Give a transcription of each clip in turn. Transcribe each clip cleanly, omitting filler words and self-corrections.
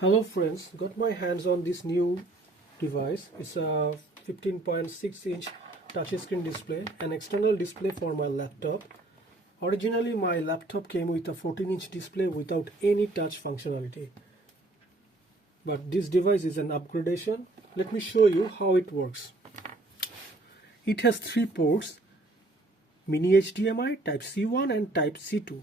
Hello friends, got my hands on this new device. It's a 15.6-inch touchscreen display, an external display for my laptop. Originally my laptop came with a 14-inch display without any touch functionality. But this device is an upgradation. Let me show you how it works. It has 3 ports, mini HDMI, type C1 and type C2.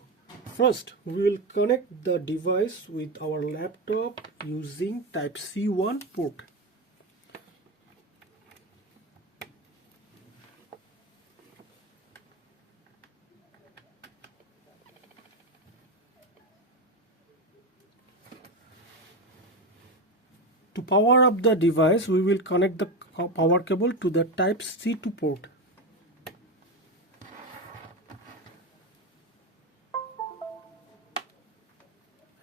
First, we will connect the device with our laptop using type C1 port. To power up the device, we will connect the power cable to the type C2 port.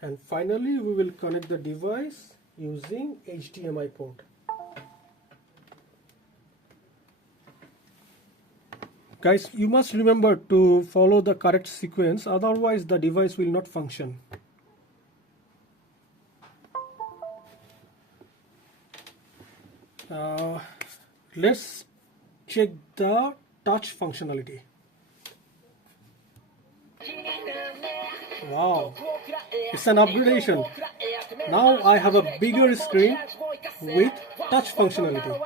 And finally, we will connect the device using HDMI port. Guys, you must remember to follow the correct sequence, otherwise the device will not function. Let's check the touch functionality. Wow, it's an upgradation. Now I have a bigger screen with touch functionality.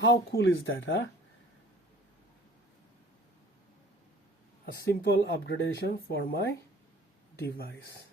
How cool is that, huh? A simple upgradation for my device.